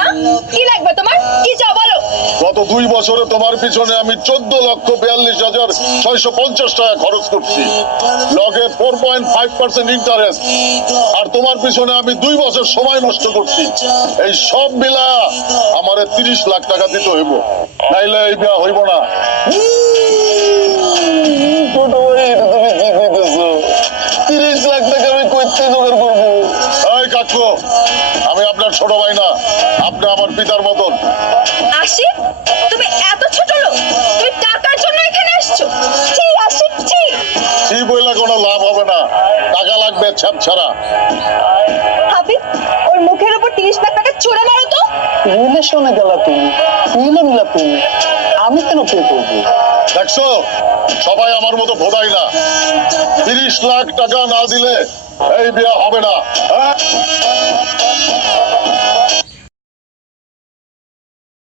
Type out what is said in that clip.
না কি লাগবে তোমার, কি চাও বলো। গত 2 বছরে তোমার পিছনে আমি 14,42,650 টাকা খরচ করছি, লগে 4.5% ইন্টারেস্ট। আর তোমার পিছনে আমি 2 বছর সময় নষ্ট করছি। এই সব মিলা আমারে 30 লাখ টাকা দিতে হইব, নাইলে এই বিয়া হইব না। ছোট ভাই, তুমি কি কইতেছো? 30 লাখ টাকা আমি কইতে জোগাড় করবো? এই কাকু, আমি আপনার ছোট ভাই না, আপনি আমার পিতার মতন। আশিক, তুমি এত ছোট লোক, তুমি টাকার জন্য এখানে আসছো? ছি আশিক, ছি। ছি বইলা কোনো লাভ হবে না, টাকা লাগবে ছাপ ছাড়া। হাবিব, ওর মুখের উপর 30 লাখ টাকা ছুঁড়ে মারো তো। রিলেশনে গেলা তুমি, মিলা তুমি, আমি কেন পে করবো? দেখছো, সবাই আমার মতো ভোদাই না। 30 লাখ টাকা না দিলে এই বিয়া হবে না। হ্যাঁ?